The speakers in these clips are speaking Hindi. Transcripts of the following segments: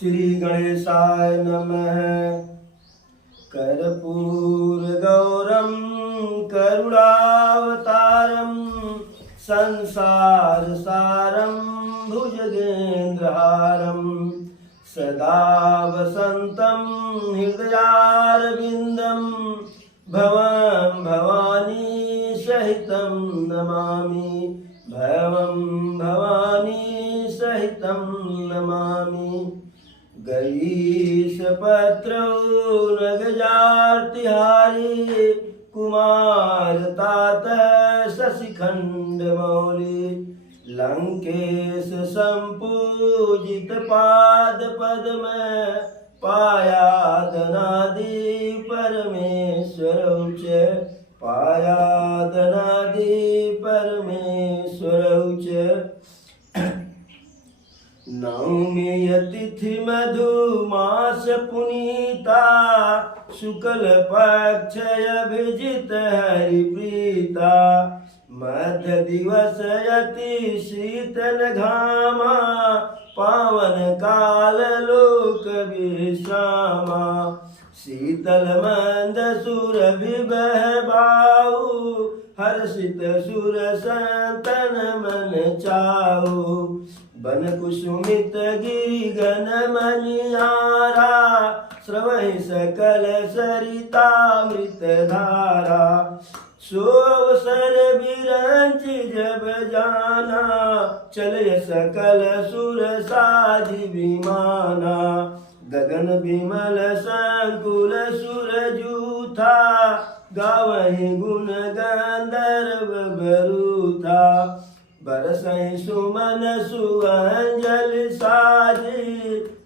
श्री गणेशाय नमः। कर्पूरगौरं करुणावतारं संसारसारं भुजगेन्द्रहारं सदा वसन्तं हृदयारविन्दं भवं भवानी सहितं नमामि। भवं भवानी सहितं नमामि। गरीशपत्रौ नगजार्तिहारी कुमारतात शशिखण्डमौली लंकेश संपूजित पाद पद्म पायादनादि परमेश्वरौ च पायादनादि परमेश्वरौ च। नवमी तिथि मधुमास पुनीता शुक्ल पक्ष अभिजित हरिप्रीता मध्य दिवस यति शीतल घामा पावन काल लोक विश्रामा शीतल मंद सुर विबहबाऊ हर्षित सुर संतन मन चाऊ बन कुसुमित गिरि गण मनियारा श्रवहि सकल सरितामृत धारा सोवसर बिरंच जब जाना चलय सकल सुर साधि विमाना गगन विमल संकुल सुर जूथा गावहि गुण गंधर्व बरूथा बरसहि सुमन सुअंजल साजी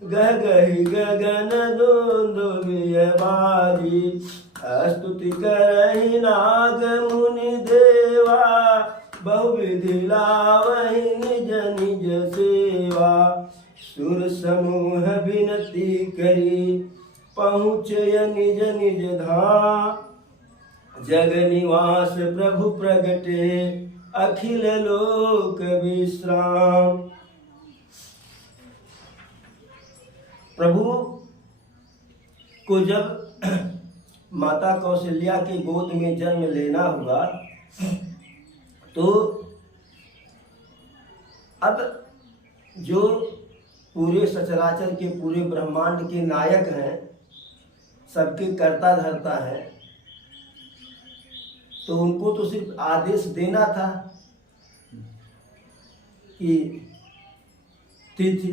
गगहि गगन दुंदुभिय बाजी स्तुति करहि नाग मुनि देवा बहुविधि लावहि निज निज सेवा सुर समूह विनती करी पहुँचय निज निज धाम जग निवास प्रभु प्रगटे अखिल लोक विश्राम। प्रभु को जब माता कौशल्या के गोद में जन्म लेना हुआ तो अब जो पूरे सचराचर के पूरे ब्रह्मांड के नायक हैं सबके कर्ता धर्ता हैं तो उनको तो सिर्फ आदेश देना था कि तिथि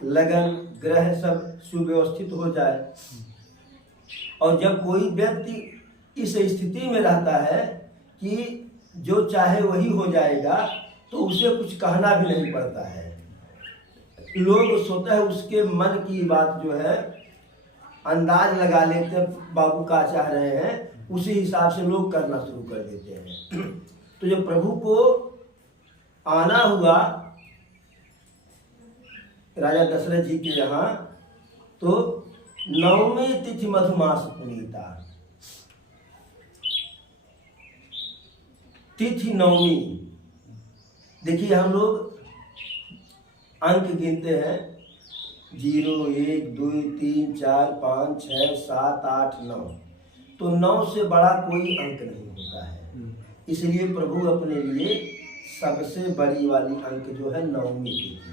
लगन ग्रह सब सुव्यवस्थित हो जाए। और जब कोई व्यक्ति इस स्थिति में रहता है कि जो चाहे वही हो जाएगा तो उसे कुछ कहना भी नहीं पड़ता है। लोग स्वतः उसके मन की बात जो है अंदाज लगा लेते हैं, बाबू का चाह रहे हैं उसी हिसाब से लोग करना शुरू कर देते हैं। तो जब प्रभु को आना हुआ राजा दशरथ जी के यहाँ तो नवमी तिथि मधुमास पुनीता तिथि नवमी। देखिए हम लोग अंक गिनते हैं 0 1 2 3 4 5 6 7 8 9 तो 9 से बड़ा कोई अंक नहीं होता है। इसलिए प्रभु अपने लिए सबसे बड़ी वाली अंक जो है नवमी तिथि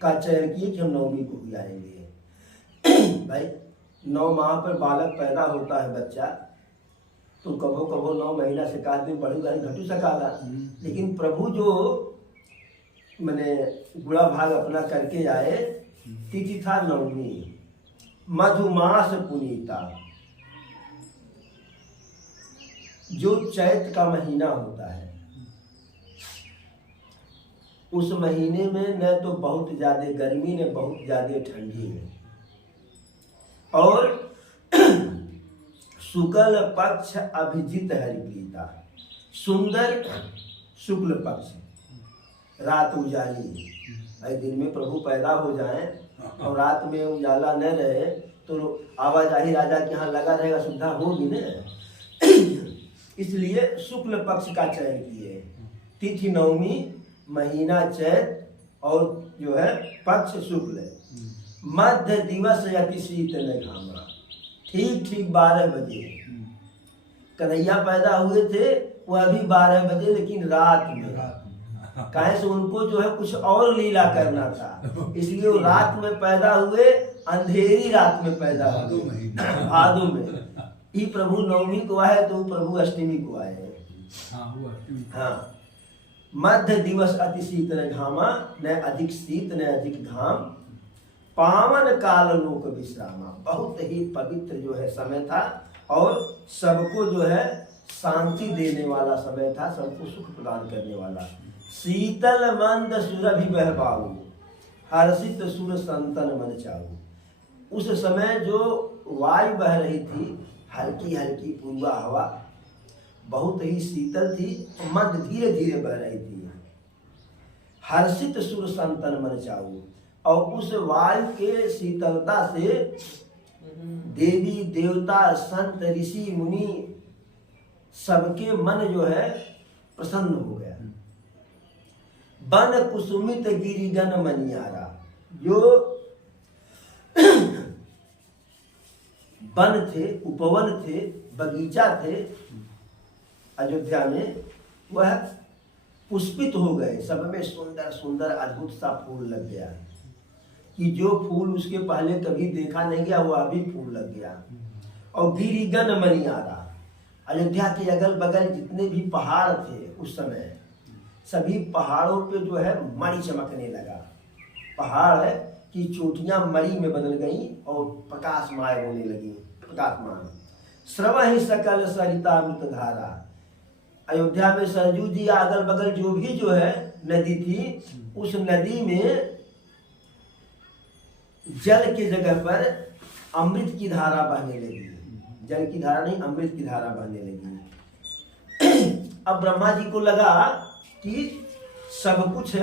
का चयन किए कि हम नवमी को भी आएंगे। भाई 9 माह पर बालक पैदा होता है बच्चा तो कभो कभो 9 महीना से 7 दिन बढ़ू गाड़ी घटू सकाला, लेकिन प्रभु जो मैंने गुड़ा भाग अपना करके आए तिथि था नवमी मधुमास पुनीता। जो चैत का महीना होता है उस महीने में न तो बहुत ज्यादा गर्मी न बहुत ज्यादा ठंडी है और शुक्ल पक्ष अभिजित हरिप्रीता सुंदर शुक्ल पक्ष रात उजाली। दिन में प्रभु पैदा हो जाएं और रात में उजाला न रहे तो आवाजाही राजा के यहाँ लगा रहेगा, सुविधा होगी न। इसलिए शुक्ल पक्ष का चयन किए। तिथि नवमी, महीना चैत और जो है पक्ष शुक्ल, मध्य दिवस अति शीतल घामा। ठीक ठीक 12 बजे कन्हैया पैदा हुए थे, वह भी 12 बजे, लेकिन रात में। काहे से उनको जो है कुछ और लीला करना था, इसलिए वो रात में पैदा हुए, अंधेरी रात में पैदा हुए, भादो में। ये प्रभु नवमी को आए तो प्रभु अष्टमी को आए हैं। हाँ, मध्य दिवस अति शीतल घामा, न अधिक शीत न अधिक घाम, पावन काल लोक विश्रामा। बहुत ही पवित्र जो है समय था, और सबको जो है शांति देने वाला समय था, सबको सुख प्रदान करने वाला। शीतल मंद सुरभि बह बाऊ, हर्षित सुर संतन मन चाऊ। उस समय जो वायु बह रही थी, हल्की हल्की पूर्वा हवा, बहुत ही शीतल थी, मंद धीरे धीरे बह रही थी। हर्षित सुर संतन मन चाऊ, और उस वायु के शीतलता से देवी देवता संत ऋषि मुनि सबके मन जो है प्रसन्न हो गया। बन कुसुमित गिरिगन मनियारा, जो वन थे, उपवन थे, बगीचा थे अयोध्या में, वह पुष्पित हो गए। सब में सुंदर सुंदर अद्भुत सा फूल लग गया, कि जो फूल उसके पहले कभी देखा नहीं गया, वो अभी फूल लग गया। और गिरिगन मनियारा, अयोध्या के अगल बगल जितने भी पहाड़ थे उस समय, सभी पहाड़ों पे जो है मणि चमकने लगा। पहाड़ है कि चोटियां मणि में बदल गई और प्रकाशमय होने लगी, प्रकाशमान। श्रवहि सकल सरिता मृत धारा, अयोध्या में सरजू जी अगल बगल जो भी जो है नदी थी, उस नदी में जल के जगह पर अमृत की धारा बहने लगी। जल की धारा नहीं, अमृत की धारा बहने लगी। अब ब्रह्मा जी को लगा कि सब कुछ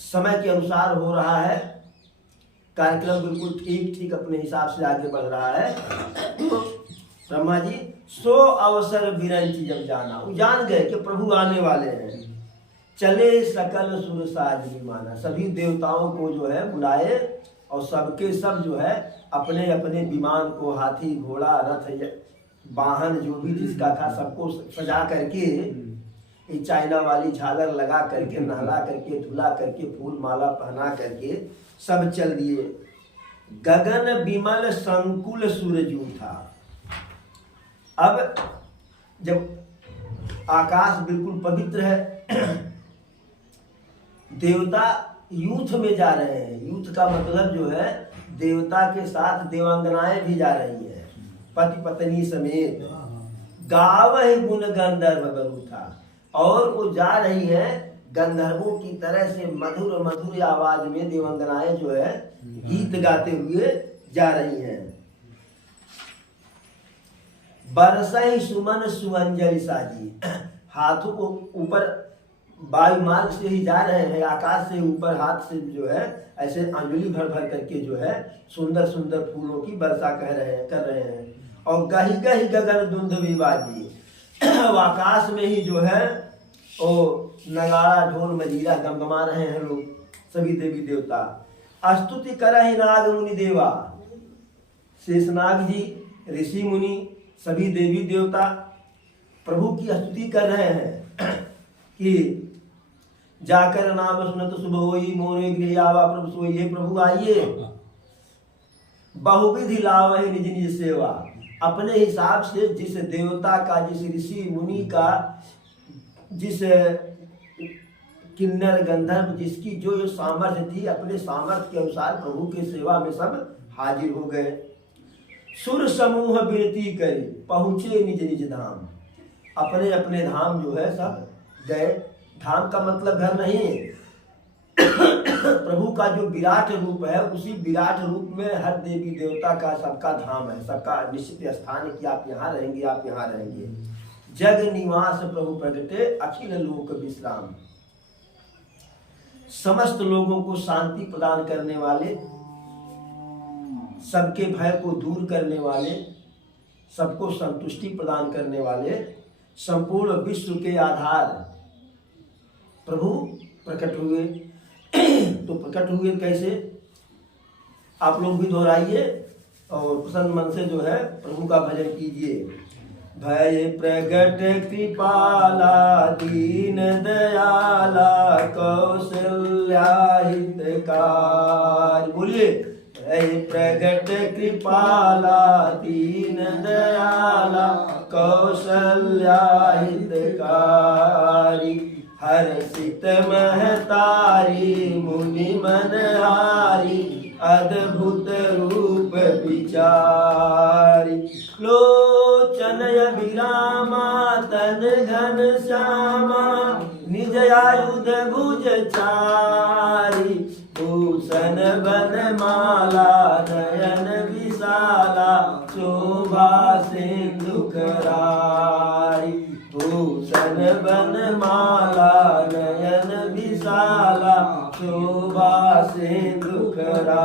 समय के अनुसार हो रहा है, कार्यक्रम बिल्कुल ठीक ठीक अपने हिसाब से आगे बढ़ रहा है। तो ब्रह्मा जी सो अवसर विरंची जब जाना, वो जान गए कि प्रभु आने वाले हैं। चले सकल सुर साज विमाना, सभी देवताओं को जो है बुलाए, और सबके सब जो है अपने अपने विमान को, हाथी घोड़ा रथ वाहन जो भी जिसका था, सबको सजा करके, ये चाइना वाली झालर लगा करके, नहला करके, धुला करके, फूल माला पहना करके सब चल दिए। गगन विमल संकुल सूरजू था। अब जब आकाश बिल्कुल पवित्र है, देवता यूथ में जा रहे हैं। यूथ का मतलब जो है देवता के साथ देवांगनाएं भी जा रही हैं, पति पत्नी समेत। गावहि गुण गंधर्व बरु था, और वो जा रही है गंधर्वों की तरह से मधुर मधुर आवाज में देवांगनाएं जो है गीत गाते हुए जा रही हैं। बरसहि सुमन सुअंजलि साजी, हाथों को ऊपर वायु मार्ग से ही जा रहे हैं, आकाश से ऊपर हाथ से जो है ऐसे अंजलि भर भर करके जो है सुंदर सुंदर फूलों की वर्षा कर रहे हैं। और गही गही गगन धुंध विवाजी, आकाश में ही जो है वो नगाड़ा ढोल मजीरा गमगमा रहे हैं लोग, सभी देवी देवता। स्तुति करहि नाग मुनि देवा, शेषनाग जी, ऋषि मुनि, सभी देवी देवता प्रभु की स्तुति कर रहे हैं कि जाकर नाम सुनत शुभ होई, मोरे गृह आवा प्रभु सोई। हे प्रभु आइए, बहुविधि लावहि निज निज सेवा। अपने हिसाब से जिस देवता का, जिस ऋषि मुनि का, जिस किन्नर गंधर्व, जिसकी जो सामर्थ्य थी, अपने सामर्थ्य के अनुसार प्रभु के सेवा में सब हाजिर हो गए। सुर समूह विनती करी, पहुंचे निज निज धाम। अपने अपने धाम जो है सब गए। धाम का मतलब घर नहीं, प्रभु का जो विराट रूप है, उसी विराट रूप में हर देवी देवता का सबका धाम है, सबका निश्चित स्थान है कि आप यहाँ रहेंगे, आप यहाँ रहेंगे। जग निवास प्रभु प्रगटे, अखिल लोक विश्राम। समस्त लोगों को शांति प्रदान करने वाले, सबके भय को दूर करने वाले, सबको संतुष्टि प्रदान करने वाले, संपूर्ण विश्व के आधार, प्रभु प्रकट हुए। तो प्रकट हुए कैसे, आप लोग भी दोहराइए और प्रसन्न मन से जो है प्रभु का भजन कीजिए। भय प्रगट कृपाला दीन दयाला कौशल्या हितकारी। बोलिए, भय प्रगट कृपाला दीन दयाला कौशल्या हितकारी। हर्षित महतारी मुनि मनहारी अद्भुत रूप विचारी। लोचन अभिरामा तन घन श्यामा निज आयुध भुज चारी। भूषण बनमाला नयन विशाला शोभा सिंधुकरारी। भूषण बनमाला नयन विशाला शोभा सिंधुकरारी।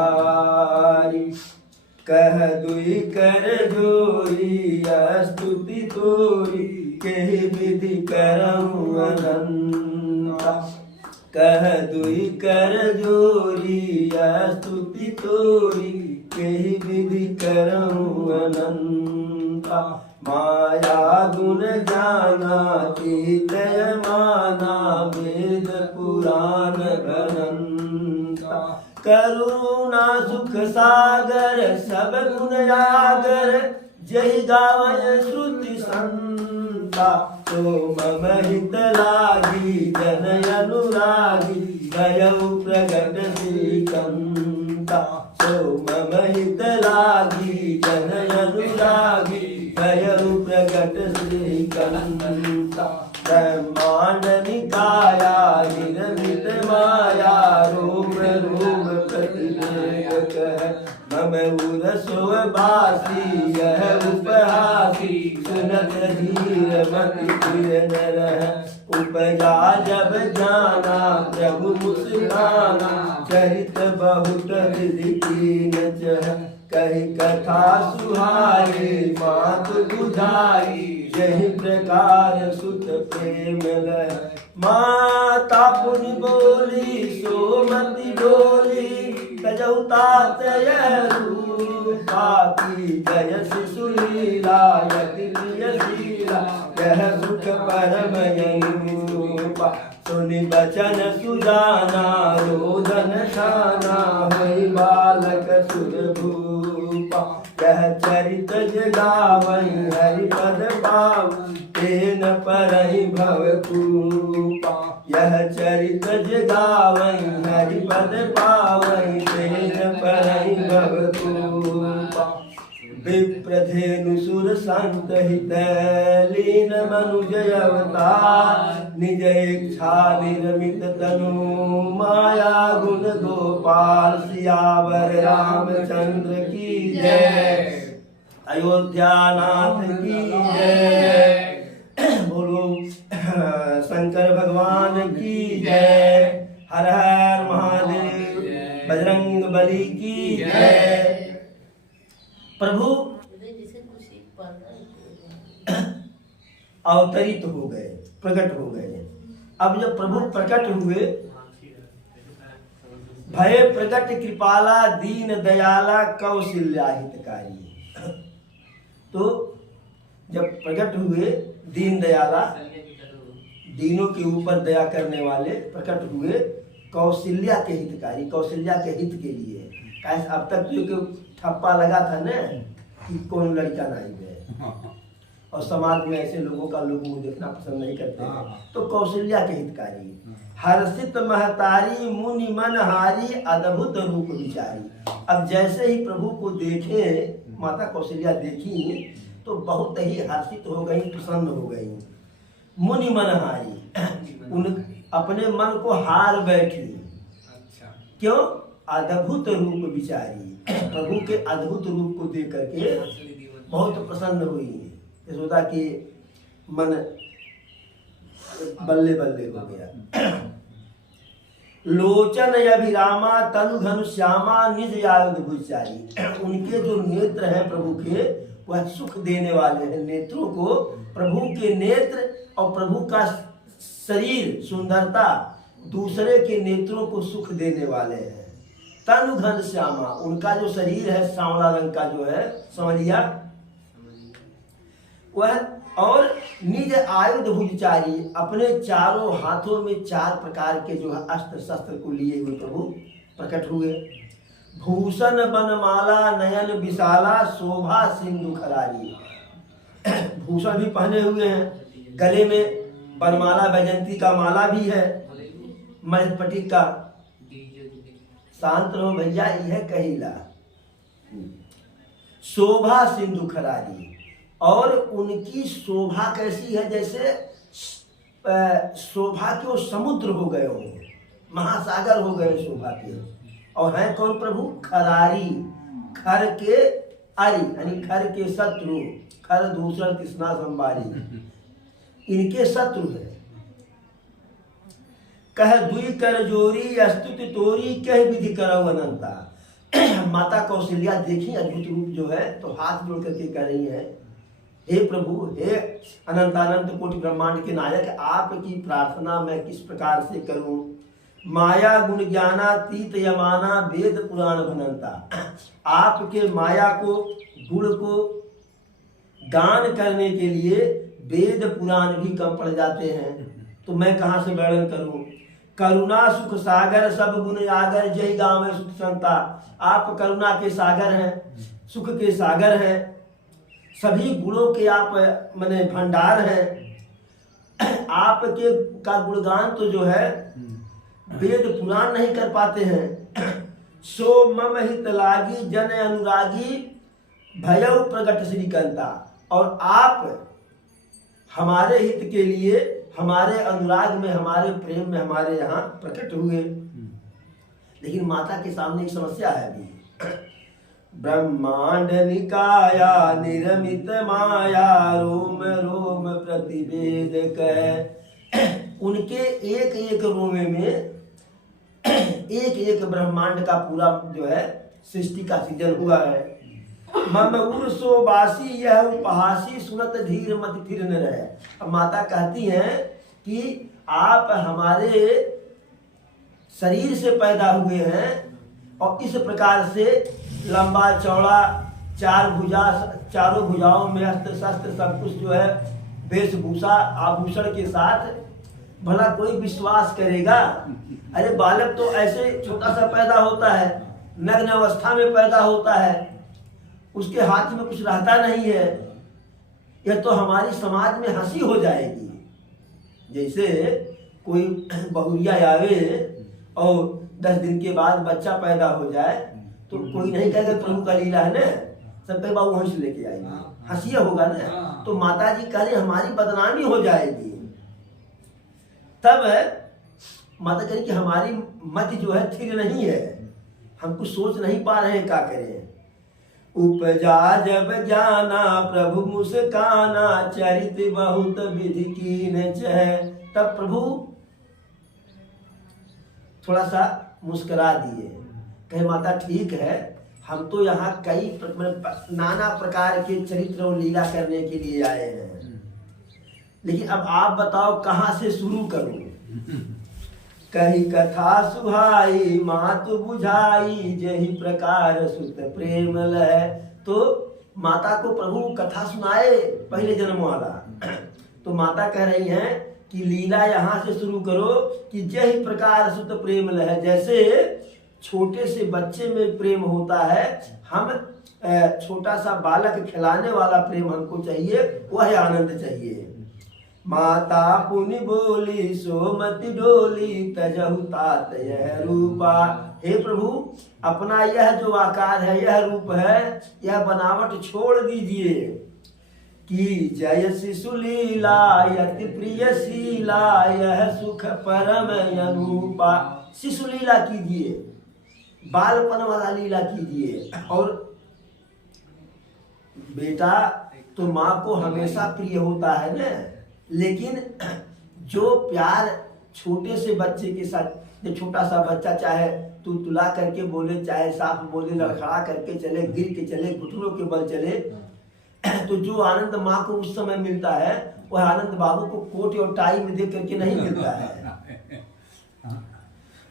कह दुई कर जोरी स्तुति तोरी केहि विधि करऊँ अनंता। कह दुई कर जोरी स्तुति तोरी केहि विधि करऊँ अनंता। माया गुण जाना तीतय माना वेद पुराण भनंता। करुणा सुख सागर सब गुण आगर जय गावय श्रुति संता। तो मम हित लागी जन अनुरागी भयउ प्रगट श्रीकंता। तो मम हित लागी जन अनुरागी भयउ प्रगट श्रीकंता। ब्रह्मांड निकाया निर्मित माया रूप रूप प्रतिलेख मम उरसो बासी यह उपहासी सुनत धीर मति प्रिय नर। उपजा जब जाना प्रभु मुस्काना चरित बहुत विधि कीन चह। कही कथा सुहाई मात बुझाई यही प्रकार सुत प्रेम लय। माता पुनि बोली सोमति डोली तजहु तात रूपा की जय शिशुलीला यति प्रियशीला यह सुख परम रूपा। सुनि बचन सुजाना रोदन ठाना होई बालक सुरभूपा। यह चरित जगावई हरिपद पावई तेन परहि भवकूपा। यह चरित जगावई हरिपद पावई तेन परहि भवकूपा। विप्रधेनु सुर संत हित लीन मनुजय अवतार। निज इच्छा निर्मित तनु माया गुण गोपाल। सियावर रामचंद्र की जय, अयोध्या नाथ की जय। बोलो शंकर भगवान की जय। हर हर महादेव, बजरंग बली की जय। प्रभु अवतरित हो गए, प्रकट हो गए। अब जब प्रभु प्रकट हुए, भय प्रकट कृपाला दीन दयाला कौशल्या हितकारी। तो जब प्रकट हुए दीन दयाला, दीनों के ऊपर दया करने वाले प्रकट हुए कौशल्या के हितकारी। कौशल्या के हित के लिए। अब तक जो ठप्पा लगा था न कि कौन लड़का नहीं है, और समाज में ऐसे लोगों का लोग मुंह देखना पसंद नहीं करते हैं। तो कौशल्या के हितकारी। हर्षित महतारी मुनि मनहारी अद्भुत रूप विचारी। अब जैसे ही प्रभु को देखे, माता कौशल्या देखी तो बहुत ही हर्षित हो गई, प्रसन्न हो गई। मुनि मनहारी, उन अपने मन को हार बैठी। क्यों? अद्भुत रूप विचारी। प्रभु के अद्भुत रूप को देख करके बहुत प्रसन्न हुई। यशोदा के मन बल्ले बल्ले हो गया। लोचन अभिरामा तनु घन श्यामा निज आयुध भुजारी। उनके जो नेत्र हैं प्रभु के, वह सुख देने वाले हैं। नेत्रों को, प्रभु के नेत्र और प्रभु का शरीर सुंदरता दूसरे के नेत्रों को सुख देने वाले हैं। तनु घन श्यामा, उनका जो शरीर है सांवला रंग का जो है, समझ लिया वह। और निज आयुध भुजचारी, अपने चारों हाथों में 4 प्रकार के जो है अस्त्र शस्त्र को लिए हुए प्रभु प्रकट हुए। भूषण बनमाला नयन विशाला, शोभा सिंधु खरारी। भूषण भी पहने हुए हैं, गले में बनमाला वैजंती का माला भी है, मणिपटिक का। शांत रहो भैया, यह कहिला। शोभा सिंधु खरारी, और उनकी शोभा कैसी है, जैसे शोभा के वो समुद्र हो गए हो, महासागर हो गए शोभा के। और हैं कौन प्रभु? खरारी, खर के अरि यानी खर के शत्रु, खर दूसरा तृष्णा संभारी, इनके शत्रु है। कह दुई कर जोरी स्तुति तोरी, कह विधि करो अनंता। माता कौशल्या देखी अद्भुत रूप जो है, तो हाथ जोड़ करके कह रही है, हे प्रभु, हे अनंतानंत कोटि ब्रह्मांड के नायक, आपकी प्रार्थना मैं किस प्रकार से करूं। माया गुण ज्ञानातीत यमाना, वेद पुराण भनंता। आपके माया को, गुण को गान करने के लिए वेद पुराण भी कम पड़ जाते हैं, तो मैं कहाँ से वर्णन करूं। करुणा सुख सागर सब गुण आगर, जय गाँव में सुख संता। आप करुणा के सागर हैं, सुख के सागर हैं, सभी गुणों के आप माने भंडार हैं। आपके का गुणगान तो जो है वेद पुराण नहीं कर पाते हैं। सो मम हित लागी जन अनुरागी, भयउ प्रगट श्रीकंता। और आप हमारे हित के लिए, हमारे अनुराग में, हमारे प्रेम में हमारे यहाँ प्रकट हुए। लेकिन माता के सामने एक समस्या है अभी। ब्रह्मांड निकाया निर्मित माया, रोम रोम प्रतिवेद कह। उनके एक एक रोमे में एक एक ब्रह्मांड का पूरा जो है सृष्टि का सृजन हुआ है। मम उर्सो बासी यह उपहासी, सुनत धीर मत फिर न रहे। अब माता कहती हैं कि आप हमारे शरीर से पैदा हुए हैं, और इस प्रकार से लंबा चौड़ा 4 भुजा, चारों भुजाओं में अस्त्र शस्त्र सब कुछ जो है वेशभूषा आभूषण के साथ, भला कोई विश्वास करेगा? अरे बालक तो ऐसे छोटा सा पैदा होता है, नग्न अवस्था में पैदा होता है, उसके हाथ में कुछ रहता नहीं है, यह तो हमारी समाज में हंसी हो जाएगी। जैसे कोई बहुरिया आवे और 10 दिन के बाद बच्चा पैदा हो जाए, तो कोई नहीं कहेगा प्रभु का लीला है ना, सब कहे बाबू वहीं से लेके आएंगे, हंसिया होगा ना। तो माता जी कह रही हमारी बदनामी हो जाएगी। तब माता कह रही कि हमारी मति जो है थिर नहीं है, हम कुछ सोच नहीं पा रहे हैं, क्या करें। उपजा जब ज्ञाना प्रभु मुस्काना, चरित बहुत विधि कीन चह। तब प्रभु थोड़ा सा मुस्कुरा दिए, कहे माता ठीक है, हम तो यहाँ कई नाना प्रकार के चरित्र और लीला करने के लिए आए हैं, लेकिन अब आप बताओ कहाँ से शुरू करूं। कही कथा सुहाई मातु बुझाई, जही प्रकार सुत प्रेम लह। तो माता को प्रभु कथा सुनाए पहले जन्म वाला। तो माता कह रही हैं कि लीला यहाँ से शुरू करो कि जही प्रकार सुत प्रेम लह। जैसे छोटे से बच्चे में प्रेम होता है, हम छोटा सा बालक खिलाने वाला प्रेम हमको चाहिए, वह आनंद चाहिए। माता पुनि बोली सोमति डोली, तजहु तात यह रूपा। हे प्रभु, अपना यह जो आकार है, यह रूप है, यह बनावट छोड़ दीजिए। कि जय शिशु लीला यति प्रिय शीला, यह सुख परम अनुपा। शिशु लीला कीजिए, बालपन वाला लीला कीजिए। और बेटा तो माँ को हमेशा प्रिय होता है ना, लेकिन जो प्यार छोटे से बच्चे के साथ, जो छोटा सा बच्चा चाहे तू तुला करके बोले, चाहे साफ बोले, लड़खड़ा करके चले, गिर के चले, घुटनों के बल चले, तो जो आनंद माँ को उस समय मिलता है वह आनंद बाबू को कोट और टाई में देख करके नहीं मिलता है।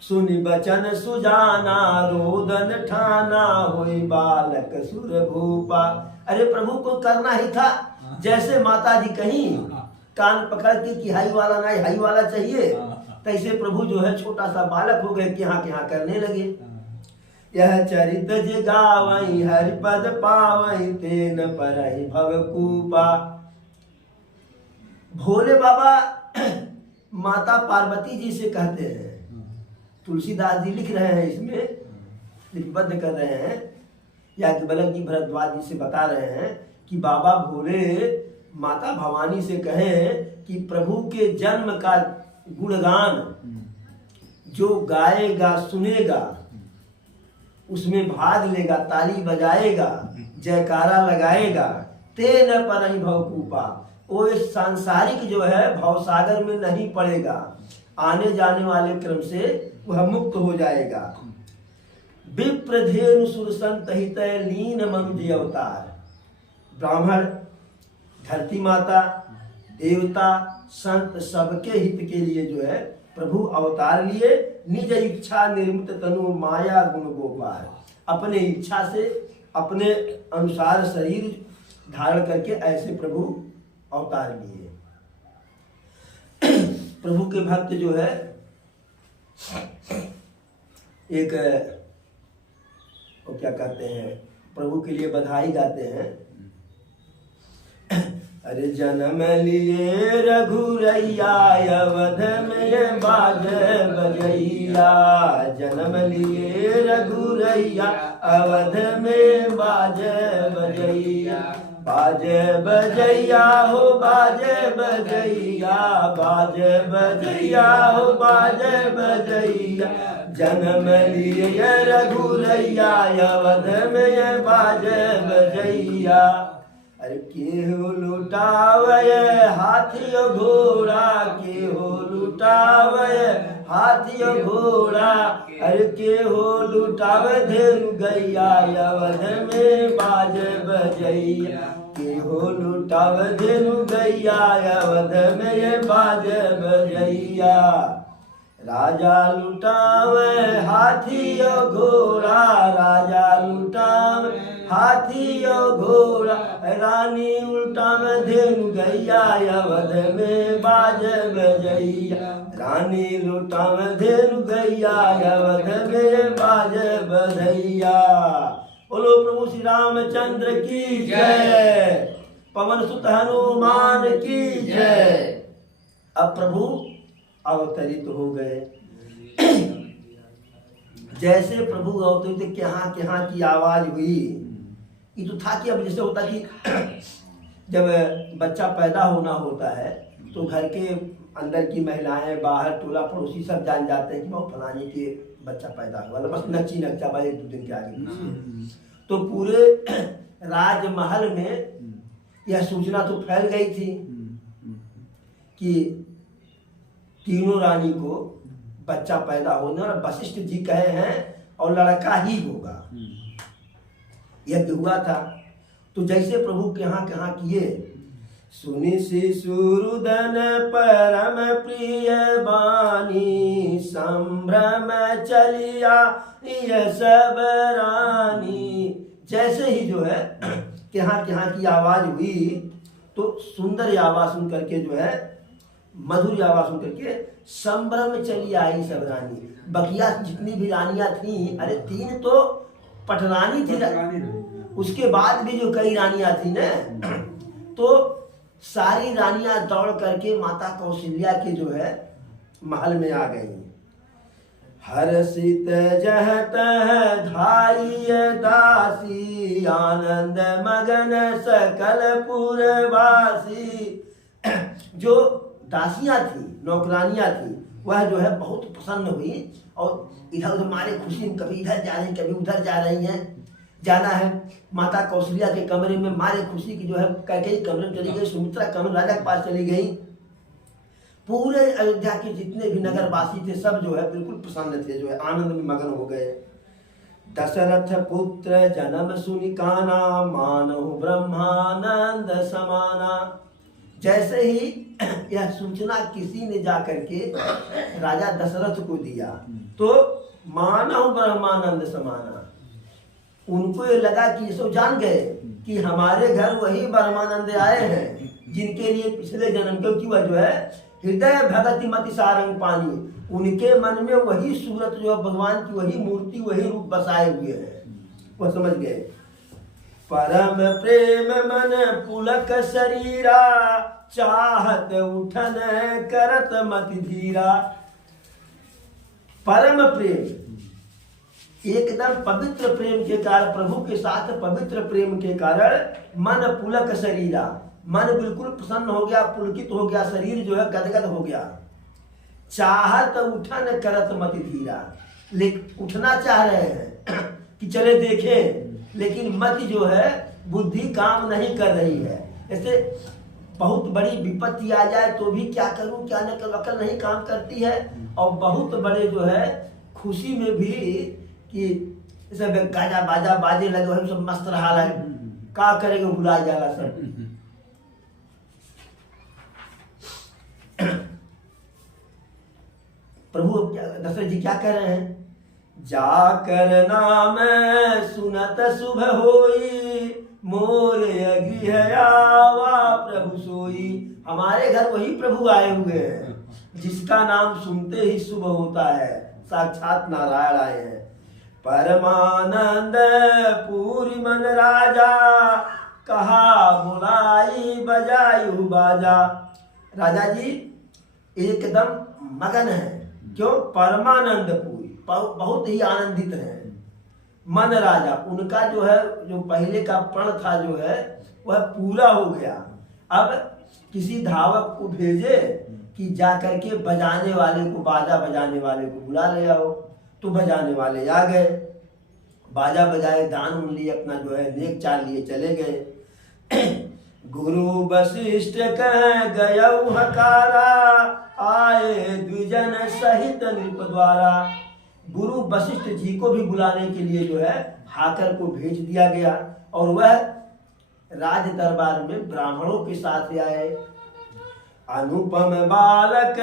सुनि बचन सुजाना रोदन ठाना होई बालक सुर भूपा। अरे प्रभु को करना ही था जैसे माता जी कहीं कान पकड़ के कि हाई वाला नहीं हाई वाला चाहिए, तैसे प्रभु जो है छोटा सा बालक हो गए कि यहाँ के यहाँ करने लगे। यह चरित जे गावई हरिपद पावई तेन परहि भवकूपा। भोले बाबा माता पार्वती जी से कहते हैं, तुलसीदास जी लिख रहे हैं, इसमें लिपिबद्ध कर रहे हैं, याज्ञवल्क्य जी भरद्वाज जी से बता रहे हैं कि बाबा भोले माता भवानी से कहें कि प्रभु के जन्म का गुणगान जो गाएगा सुनेगा उसमें भाग लेगा, ताली बजाएगा, जयकारा लगाएगा, तेन परहि भवकूपा, वो इस सांसारिक जो है भवसागर में नहीं पड़ेगा, आने जाने वाले क्रम से वह मुक्त हो जाएगा। विप्रधेनु सुर संत हित लीन मनुज अवतार। ब्राह्मण, धरती माता, देवता, संत सबके हित के लिए जो है प्रभु अवतार लिए। निज इच्छा निर्मित तनु माया गुण गोपाल। अपने इच्छा से अपने अनुसार शरीर धारण करके ऐसे प्रभु अवतार लिए। प्रभु के भक्त जो है एक वो क्या कहते हैं, प्रभु के लिए बधाई गाते हैं। अरे जन्म लिए रघुरैया अवध में बाज बजैया। जन्म लिए रघुरैया अवध में बाज बजैया। बाज बजैया हो बाज बजैया। बाज बजैया हो बाज बजैया। जन्म लिए रघुरैया अवध में बाज बजैया। अरे के हो लुटावय हाथियो घोड़ा। के हो लुटावय हाथियो घोड़ा। अरे के हो लुटाव धेनु गैया अवध में बाज बजैया। के हो लुटाव धेनु गैया अवध में बाज बजैया। राजा लुटावे हाथियो घोड़ा। राजा लुटावे हाथियो घोड़ा। रानी उल्टा में धेनु गैया अवध में बाज बजैया। रानी लुटा में धेनु गैया अवध में बाज बजैया। बोलो प्रभु श्री रामचंद्र की जय। पवन सुत हनुमान की जय। अब प्रभु अवतरित हो गए। जैसे प्रभु अवतरित कहाँ की आवाज हुई। ये तो था कि अब जैसे होता कि जब बच्चा पैदा होना होता है तो घर के अंदर की महिलाएं, बाहर टोला पड़ोसी सब जान जाते हैं कि वो फलाने के बच्चा पैदा हुआ, बस नची नक्चा भाई 1-2 दिन के आगे पीछे। तो पूरे राजमहल में यह सूचना तो फैल गई थी कि तीनों रानी को बच्चा पैदा होने और वशिष्ठ जी कहे हैं और लड़का ही होगा। यज्ञ हुआ था। तो जैसे प्रभु कहाँ किए। सुनि शिशुरुदन परम प्रिय बानी। संभ्रम चलिया यह सब रानी। जैसे ही जो है कहाँ की आवाज हुई तो सुंदर आवाज सुन करके जो है मधुर आवाज सुन करके संभ्रम चली आई सब रानी। बकिया जितनी भी रानियां थी, अरे 3 तो पटरानी थी, उसके बाद भी जो कई रानियां थी ना, तो सारी रानियां दौड़ करके माता कौशल्या के जो है महल में आ गई। हर्षित जहत धाई दासी। आनंद मगन सकल पुरवासी। जो दासियां थी, नौकरानियां थी, वह जो है बहुत प्रसन्न हुई और इधर उधर मारे खुशी, कभी इधर जा रही कभी उधर जा रही हैं। जाना है माता कौशल्या के कमरे में, मारे खुशी की जो है कैकेयी कमरे में चली गई, सुमित्रा कमरे राजा के पास चली गई। पूरे अयोध्या के जितने भी नगरवासी थे सब जो है बिल्कुल प्रसन्न थे, जो है आनंद में मगन हो गए। दशरथ पुत्र जन्म सुनि काना। मानहु ब्रह्मानंद समाना। जैसे ही यह सूचना किसी ने जा करके राजा दशरथ को दिया तो मानव ब्रह्मानंद समाना, उनको ये लगा कि सब जान गए कि हमारे घर वही ब्रह्मानंद आए हैं जिनके लिए पिछले जन्म के की वह जो है हृदय भगति मति सारंग पानी, उनके मन में वही सूरत जो भगवान की वही मूर्ति वही रूप बसाए हुए हैं, वो समझ गए। परम प्रेम मन पुलक शरीरा, चाहत उठन करत मति धीरा। परम प्रेम, एकदम पवित्र प्रेम के कारण, प्रभु के साथ पवित्र प्रेम के कारण मन पुलक शरीरा, मन बिल्कुल प्रसन्न हो गया, पुलकित हो गया, शरीर जो है गदगद हो गया। चाहत उठन करत मति धीरा, लेकिन उठना चाह रहे हैं कि चले देखें, लेकिन मति जो है बुद्धि काम नहीं कर रही है। जैसे बहुत बड़ी विपत्ति आ जाए तो भी क्या करूं क्या न करूं, अकल नहीं काम करती है। और बहुत बड़े जो है खुशी में भी कि सब गाजा बाजा बाजे लगे हम सब मस्त रहा है, का करेंगे भुला जाला सब। प्रभु दशरथ जी क्या कह रहे हैं, जाकर नाम सुनत शुभ होई, मोर गृह आवा प्रभु सोई। हमारे घर वही प्रभु आए हुए हैं जिसका नाम सुनते ही शुभ होता है, साक्षात नारायण आए हैं। परमानंद पूरी मन राजा, कहा बुलाई बजायु बाजा। राजा जी एकदम मगन है, क्यों? परमानंद पूरी, बहुत ही आनंदित है। मन राजा, उनका जो है जो पहले का प्रण था जो है वह पूरा हो गया। अब किसी धावक को भेजे कि जा करके बजाने वाले को, बाजा बजाने वाले को बुला ले आओ। तो बजाने वाले आ गए, बाजा बजाए, दान उन लिए, अपना जो है नेक चाल लिए चले गए। गुरु वशिष्ठ कह गयौ हकारा, आए द्विजन सहित नृप द्वारा। गुरु वशिष्ठ जी को भी बुलाने के लिए जो है हाकर को भेज दिया गया और वह राज दरबार में ब्राह्मणों के साथ आए। अनुपम बालक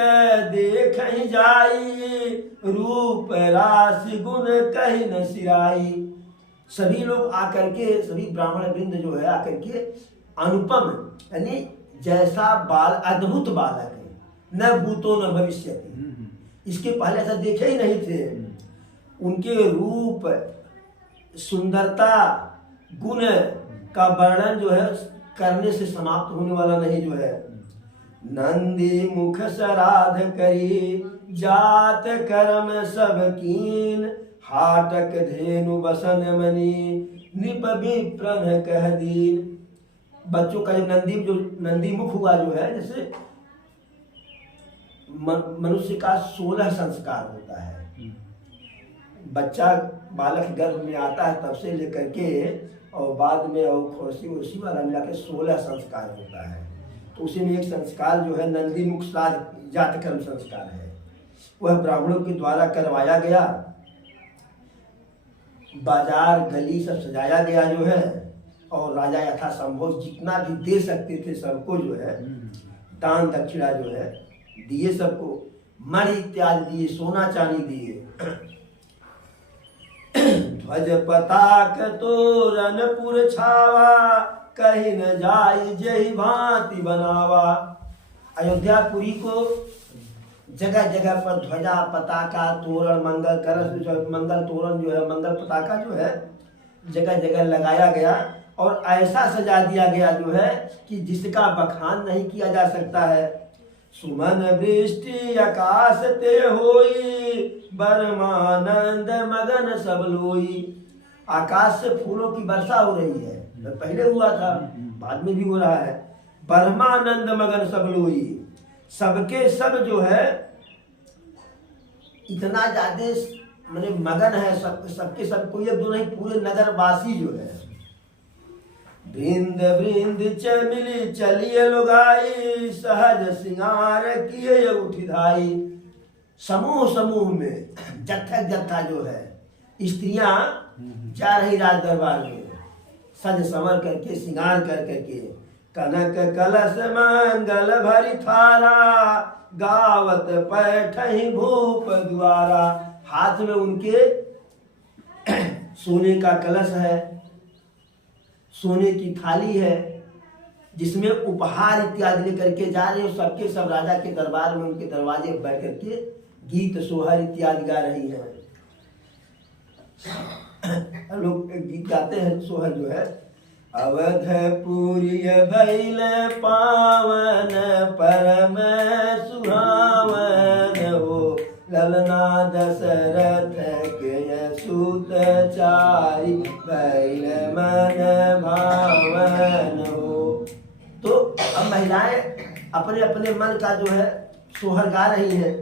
देख ही जाई, रूप राशि गुण कही न सिराई। सभी लोग आकर के, सभी ब्राह्मण वृंद जो है आकर के अनुपम यानी जैसा बाल, अद्भुत बालक है, न भूतो न भविष्य, इसके पहले ऐसा देखे ही नहीं थे। उनके रूप, सुंदरता, गुण का वर्णन जो है करने से समाप्त होने वाला नहीं जो है। नंदी मुख सराध करी, जात कर्म सब कीन, हाटक धेनु बसन मनी, निप विप्रन कह दीन। बच्चों का नंदी मुख हुआ जो है, जैसे मनुष्य का 16 संस्कार होता है। बच्चा बालक गर्भ में आता है तब से लेकर के और बाद में और खुर्सी उर्सी वाला मिला के 16 संस्कार होता है। तो उसी में एक संस्कार जो है नंदी मुख श्राद्ध जात कर्म संस्कार है, वह ब्राह्मणों के द्वारा करवाया गया। बाजार गली सब सजाया गया जो है, और राजा यथा संभव जितना भी दे सकते थे सबको जो है दान दक्षिणा जो है दिए, सबको मणि इत्यादि दिए, सोना चांदी दिए। ध्वज पताक तोरणपुर छावा, कहीं न जाई जही भांति बनावा। अयोध्यापुरी को जगह जगह पर ध्वजा पताका तोरण मंगल कलश, मंगल तोरण जो है, मंगल पताका जो है जगह जगह लगाया गया और ऐसा सजा दिया गया जो है कि जिसका बखान नहीं किया जा सकता है। सुमन वृष्टि आकाश ते होई, बरमानंद मगन सब लोई। आकाश से फूलों की वर्षा हो रही है, पहले हुआ था, बाद में भी हो रहा है। बरमानंद मगन सब लोई, सबके सब जो है इतना ज्यादा मैंने मगन है, सबके सब कोई एक दो नहीं, पूरे नगर वासी जो है। वृंद वृंद चमिली चलिए लुगाई, सहज सिंगार किए उठी धाई। समूह समूह में जत्था जत्था जो है स्त्रियां जा रही राज दरबार में, सज संवर करके, श्रृंगार कर करके, कनक कलश मंगल भरी थारा, गावत पैठही भूप द्वारा। हाथ में उनके सोने का कलश है, सोने की थाली है, जिसमें उपहार इत्यादि लेकर के जा रहे हैं। सबके सब राजा के दरबार में उनके दरवाजे पर बैठ करके गीत सोहर इत्यादि गा रही हैं। लोग गीत गाते हैं, सोहर जो है। अवधपुरी भैल पावन परम सुहावन हो, ललना दशरथ के सूत चारि, भैल मन भावन हो। तो अब महिलाएं अपने अपने मन का जो है सोहर गा रही हैं।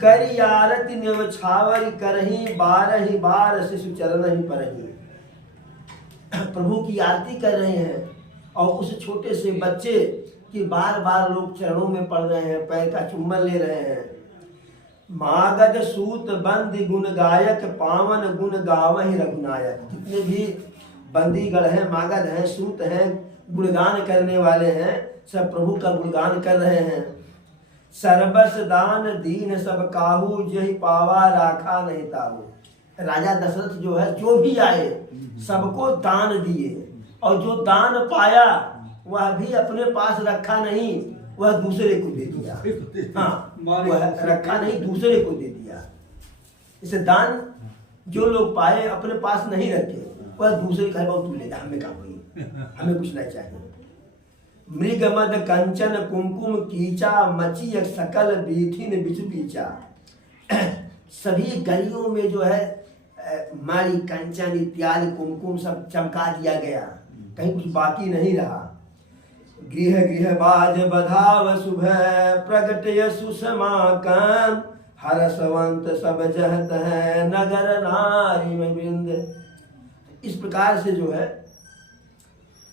करी आरती न्यवछावर करही, बारही बार शिशु चरण ही परही। प्रभु की आरती कर रहे हैं और उस छोटे से बच्चे की बार बार लोग चरणों में पड़ रहे हैं, पैर का चुम्बन ले रहे हैं। मागध सूत बंदी गुण गायक, पावन गुण गावहि रघुनायक। जितने भी बंदीगण हैं, मागध हैं, सूत हैं, गुणगान करने वाले हैं, सब प्रभु का गुणगान कर रहे हैं। सर्वस दान दीन सब काहू, जहि पावा राखा नहीं ताहू। राजा दशरथ जो है, जो भी आए सबको दान दिए, और जो दान पाया वह भी अपने पास रखा नहीं, वह दूसरे को दे दिया। हाँ, वह रखा नहीं, दूसरे को दे दिया। इसे दान जो लोग पाए अपने पास नहीं रखे, वह दूसरे का तू ले जा, हमें काम हुई, हमें कुछ नहीं चाहिए। मृग मद कंचन कुमकुम कीचा, मची सकल बीथिन बिचु बीचा। सभी गलियों में जो है मारी कंचन इत्यादि कुमकुम सब चमका दिया गया, कहीं कुछ बाकी नहीं रहा। गृह गृह बाज बधाव सुबह, प्रगटय सुषमा कान, हरसवंत सब जहत है, नगर नारी में वृंद। इस प्रकार से जो है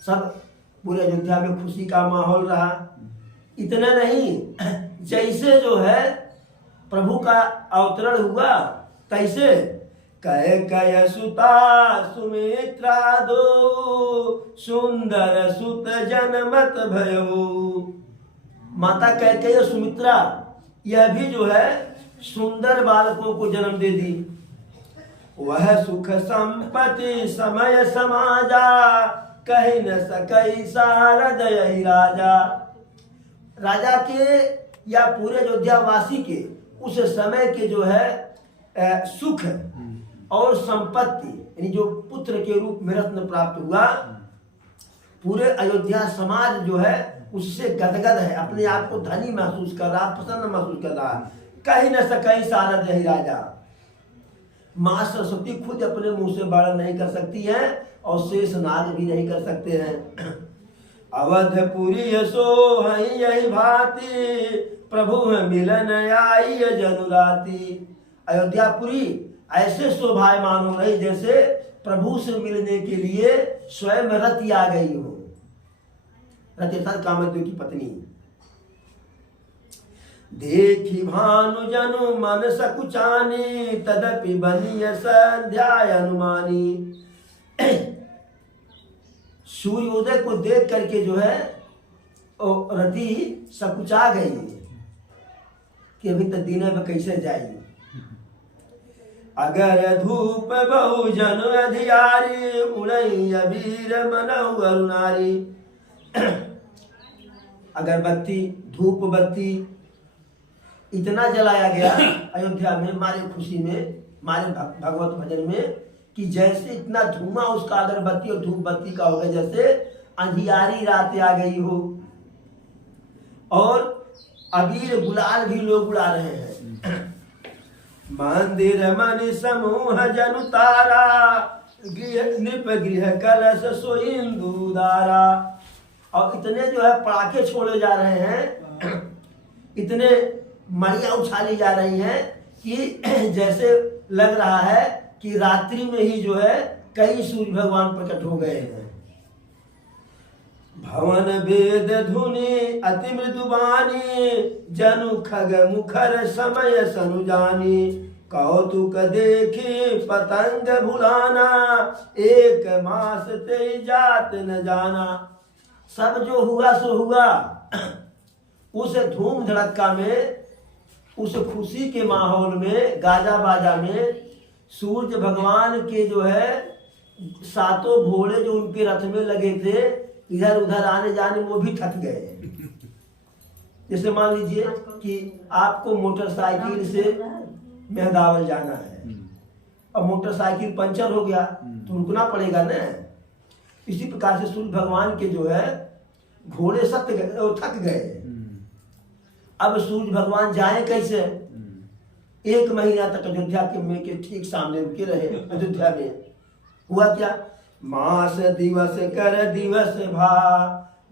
सब पूरे अयोध्या में खुशी का माहौल रहा। इतना नहीं, जैसे जो है प्रभु का अवतरण हुआ तैसे कय कय सुता सुमित्रा दो, सुंदर सुत जनमत भयो। माता कैकेयी सुमित्रा यह भी जो है सुंदर बालकों को जन्म दे दी। वह सुख संपत्ति समय समाजा, कही न सकई सारद यही राजा। राजा के या पूरे अयोध्या वासी के उस समय के जो है सुख और संपत्ति, यानी जो पुत्र के रूप में रत्न प्राप्त हुआ, पूरे अयोध्या समाज जो है उससे गदगद है, अपने आप को धनी महसूस कर रहा, प्रसन्न महसूस कर रहा। कही न सकई सारद यही राजा। माँ सरस्वती खुद अपने मुंह से वर्णन नहीं कर सकती हैं और शेष नाग भी नहीं कर सकते हैं। अवधपुरी सो हई यही भांति, प्रभु मिलन आई जनुराती। अयोध्यापुरी ऐसे शोभायमान हो रही जैसे प्रभु से मिलने के लिए स्वयं रति आ गई हो। रति अर्थात कामदेव की पत्नी। देखी भानु जनु मन सकुचानी, तदपि बनिय संध्या अनुमानी। सूर्योदय को देख करके जो है रति सकुचा गई कि अभी तक दिन में कैसे जाएगी। अगर धूप बहु जन अधियारी, उड़ई अबीर मनहु अरुणारी। अगरबत्ती धूप बत्ती इतना जलाया गया अयोध्या में मारे खुशी में, मारे भगवत भजन में, कि जैसे इतना धुआं उसका अगरबत्ती और धूप बत्ती का हो गया, जैसे अंधियारी रात आ गई हो। और अबीर गुलाल भी लोग उड़ा रहे हैं। मंदिर मन समूह जनु तारा, गृह नृप गृह कलश सो इंदु दारा। और इतने जो है पटाखे छोड़े जा रहे हैं, इतने मड़िया उछाली जा रही हैं कि जैसे लग रहा है कि रात्रि में ही जो है कई सूर्य भगवान प्रकट हो गए हैं। भवन वेद धुनि अति मृदुबानी, जनु खग मुखर समय सनु जानी। कौतुक देखे पतंग भुलाना, एक मास ते जात न जाना। सब जो हुआ सो हुआ। उस धूम धड़क्का में, उस खुशी के माहौल में, गाजा बाजा में सूर्य भगवान के जो है सातों घोड़े जो उनके रथ में लगे थे, इधर उधर आने जाने में वो भी थक गए। जैसे मान लीजिए कि आपको मोटरसाइकिल से मेहदावल जाना है और मोटरसाइकिल पंचर हो गया तो रुकना पड़ेगा ना। इसी प्रकार से सूर्य भगवान के जो है घोड़े सब थक गए। अब सूर्य भगवान जाए कैसे? 1 महीना तक अयोध्या के ठीक सामने रुके रहे। अयोध्या में हुआ क्या? मास दिवस कर दिवस भा,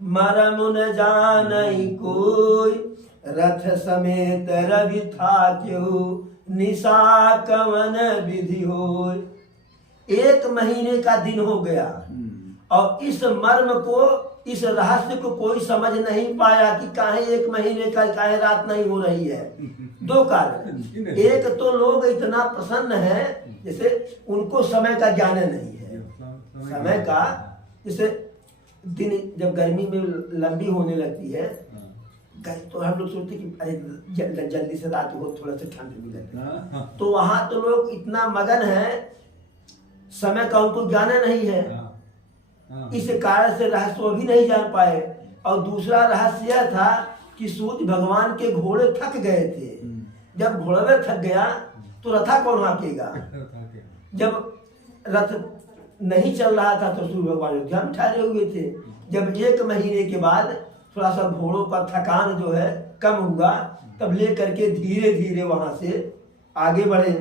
मरम न जानई कोई, रथ समेत रवि था क्यों, निशा कवन विधि होय। 1 महीने का दिन हो गया और इस मर्म को, इस रहस्य को कोई समझ नहीं पाया कि काहे 1 महीने का, काहे रात नहीं हो रही है। 2 कारण। एक तो लोग इतना प्रसन्न है जैसे उनको समय का ज्ञान नहीं है। समय का, जैसे दिन जब गर्मी में लंबी होने लगती है तो हम लोग सोचते कि अरे जल्दी से रात हो, थोड़ा सा ठंड मिले। तो वहां तो लोग इतना मगन है, समय का उनको ज्ञान नहीं है। इस कारण से रहस्य वो भी नहीं जान पाए। और दूसरा रहस्य यह था कि सूर्य भगवान के घोड़े थक गए थे। जब घोड़े थक गया तो रथा कौन हाकेगा? जब रथ नहीं चल रहा था तो सूर्य भगवान अयोध्या में ठहरे हुए थे। जब 1 महीने के बाद थोड़ा सा घोड़ों का थकान जो है कम हुआ, तब ले करके धीरे धीरे वहां से आगे बढ़े।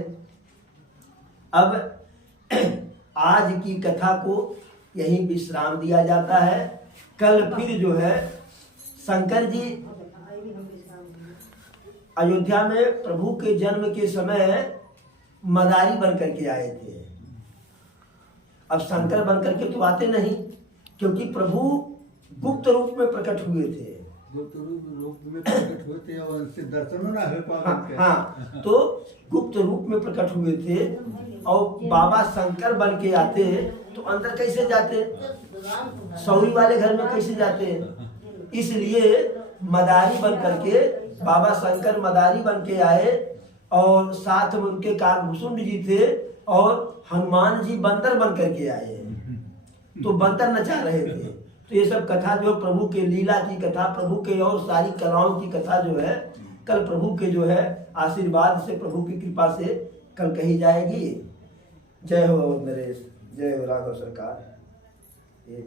अब आज की कथा को यहीं विश्राम दिया जाता है। कल फिर जो है शंकर जी अयोध्या में प्रभु के जन्म के समय मदारी बन करके आए थे। अब शंकर बन करके तो आते नहीं, क्योंकि प्रभु गुप्त रूप में प्रकट हुए थे। गुप्त रूप में प्रकट हुए थे और उनसे दर्शन ना हो पाए। हाँ, तो गुप्त रूप में प्रकट हुए थे और बाबा शंकर बन के आते तो अंदर कैसे जाते? सौरी वाले घर में कैसे जाते? इसलिए मदारी बन करके बाबा शंकर मदारी बन के आए और साथ में उनके काकभूषुंड जी थे और हनुमान जी बंदर बन करके आए। तो बंदर नचा रहे थे। तो ये सब कथा जो प्रभु के लीला की कथा, प्रभु के और सारी कलाओं की कथा जो है कल प्रभु के जो है आशीर्वाद से, प्रभु की कृपा से कल कही जाएगी। जय हो नरेश, जय हो राघव सरकार। एक